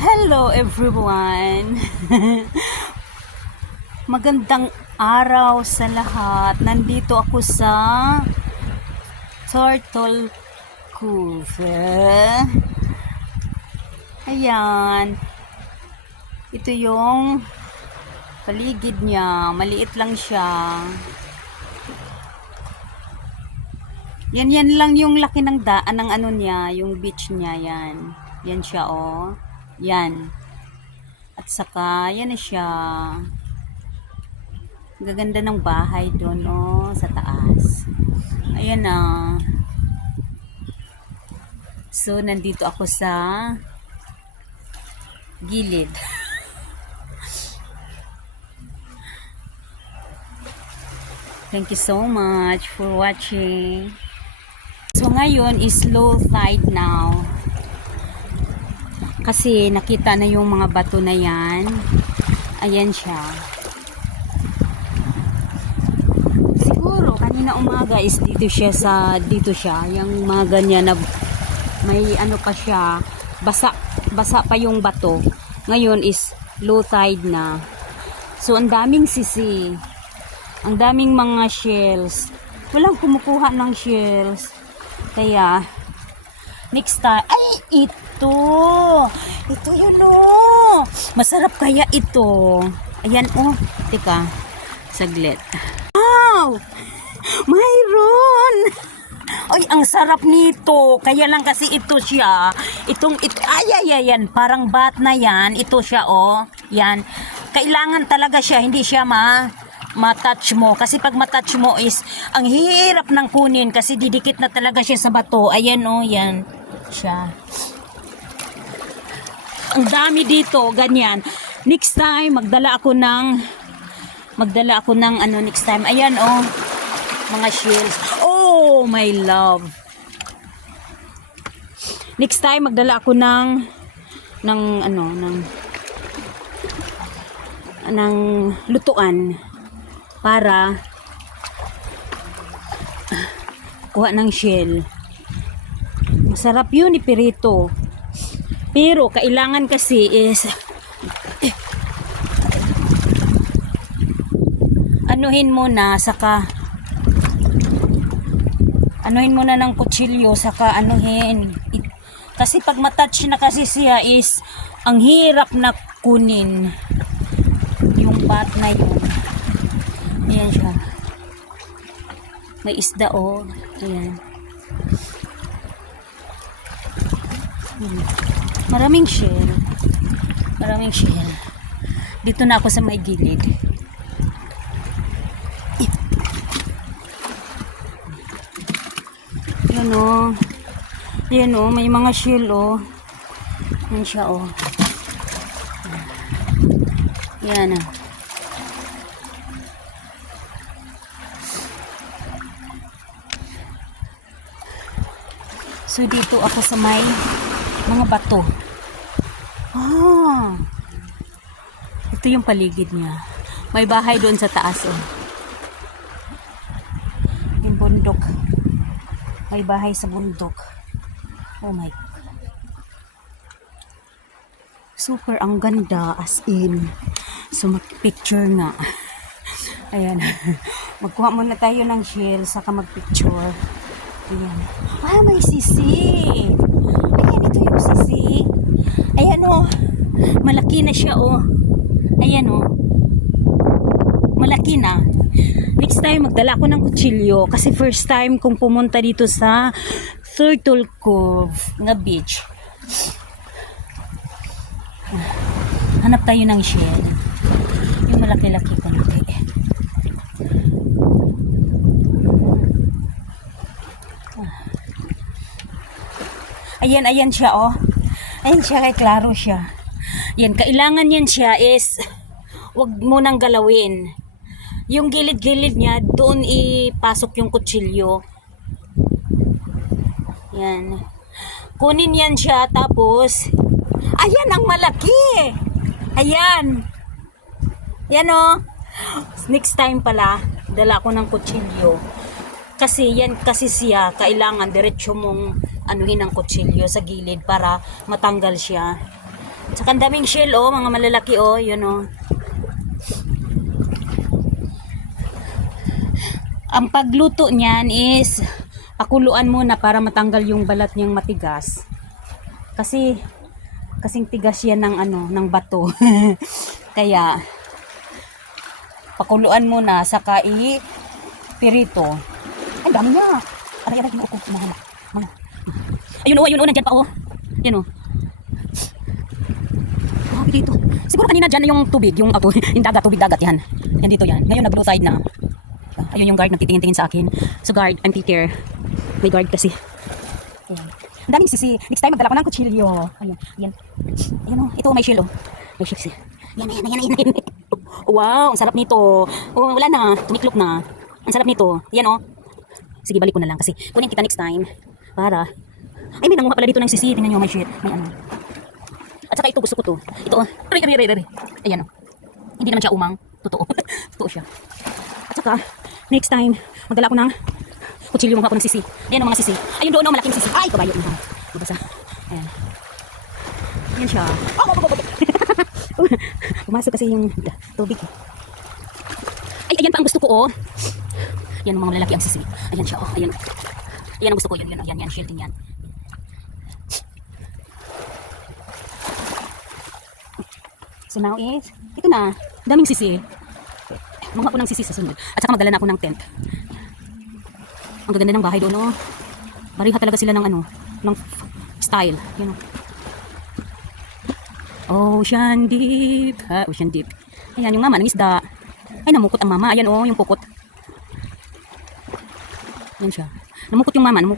Hello everyone! Magandang araw sa lahat. Nandito ako sa Turtle Cove. Ayan. Ito yung paligid niya. Maliit lang siya. Yan lang yung laki ng daan ng ano niya, yung beach niya yan. Yan siya oh. Yan. At saka, yan na siya. Gaganda ng bahay doon, oh, sa taas. Ayan na. So, nandito ako sa gilid. Thank you so much for watching. So, ngayon is low tide now. Kasi nakita na yung mga bato na yan. Ayan siya. Siguro kanina umaga is dito siya. Yung mga ganyan na may ano pa siya. Basa pa yung bato. Ngayon is low tide na. So ang daming sisi. Ang daming mga shells. Walang kumukuha ng shells. Kaya next time, ay ito yun oh, masarap kaya ito. Ayan oh, teka, saglit. Wow, mayroon. Ay, ang sarap nito. Kaya lang kasi ito siya. Ayan, parang bat na yan. Ito siya oh, yan. Kailangan talaga siya, hindi siya matouch mo. Kasi pag matouch mo is, ang hirap ng kunin kasi didikit na talaga siya sa bato. Ayan oh, yan siya. Ang dami dito, ganyan. Next time, magdala ako ng ano next time. Ayan oh, mga shells. Oh, my love. Next time, magdala ako ng lutuan para kuha ng shell. Masarap yun, ipirito. Pero kailangan kasi is anuhin mo na ng kutsilyo saka anuhin. Kasi pag matouch na kasi siya is ang hirap na kunin yung bat na yun. Ayan siya. May isda oh. Ayan. Maraming shell. Dito na ako sa may gilid. Yan o, may mga shell o. Yan siya o. Yan o. So dito ako sa may mga bato. Ito yung paligid niya. May bahay doon sa taas oh. Yung bundok. May bahay sa bundok. Oh my God. Super ang ganda as in. So mag-picture nga. Ayan. Magkuha muna tayo ng shell saka mag-picture. Ayan. May sisi. Ayan, ito yung sisi. Ayan oh. Malaki na siya oh. Ayan oh. Malaki na. Next time magdala ko ng kutsilyo kasi first time kong pumunta dito sa Turtle Cove na beach. Hanap tayo ng shell. Yung malaki-laki ko na. Ayan siya oh. Ayan siya, kay klaro siya. Yan, kailangan yan siya is wag mo nang galawin. Yung gilid-gilid niya, doon ipasok yung kutsilyo. Yan. Kunin yan siya, tapos ayan ang malaki. Ayan. Yan oh. Next time pala, dala ko ng kutsilyo. Kasi yan kasi siya, kailangan diretso mong anuhin ang kutsilyo sa gilid para matanggal siya. Tsaka ang daming shell, oh, mga malalaki, oh, yun, oh. Ang pagluto niyan is pakuluan muna para matanggal yung balat niyang matigas. Kasing tigas yan ng ano, ng bato. Kaya pakuluan muna saka i-pirito. Ay, dami niya. Aray, ako. Ayun, oh, nandiyan pa, oh. Yan, oh. Ah, pirito. Siguro kanina dyan yung tubig, yung dagat, tubig-dagat yan. Yan dito yan. Ngayon nag-blue side na. Ayun yung guard, nagtitingin-tingin sa akin. So guard, I'm Peter. May guard kasi. Ayan. Ang daming sisi. Next time magdala ko ng kutsilyo. Ayan. Ayan. Ayan, oh. Ito may shell, oh. May shell kasi. Ayan. Wow, ang sarap nito. Oh, wala na. Tumiklop na. Ang sarap nito. Ayan, oh. Sige, balik ko na lang kasi kunin kita next time. Para. Ay, may nanguha pala dito ng sisi. Tingnan nyo, may shit. May ano. At saka ito, gusto ko to. Ito, oh. Aray. Ayan, oh. Hindi naman siya umang. Totoo. Totoo siya. At saka, next time, magdala ko ng kutsilyo, mga ko ng sisi. Ayan ang mga sisi. Ayun doon, malaking sisi. Ay, kabayo. Mabasa. Ayan. Ayan siya. Pumasok kasi yung tubig. Ay, ayan pa ang gusto ko, oh. Ayan ang mga malalaki ang sisi. Ayan siya, oh. Ayan. Ayan ang gusto ko. Ayan. Shield din yan. So now is, ito na. Daming sisi. Mga ko ng sisi sa sunod. At saka magdala na ako ng tent. Ang gaganda ng bahay doon, oh. Bariha talaga sila ng ano, ng style. Yun, oh. Ocean deep. Ha, ocean deep. Ayan, yung mama ng isda. Ay, namukot ang mama. Ayan, oh, yung pukot. Ayan siya. Namukot yung mama.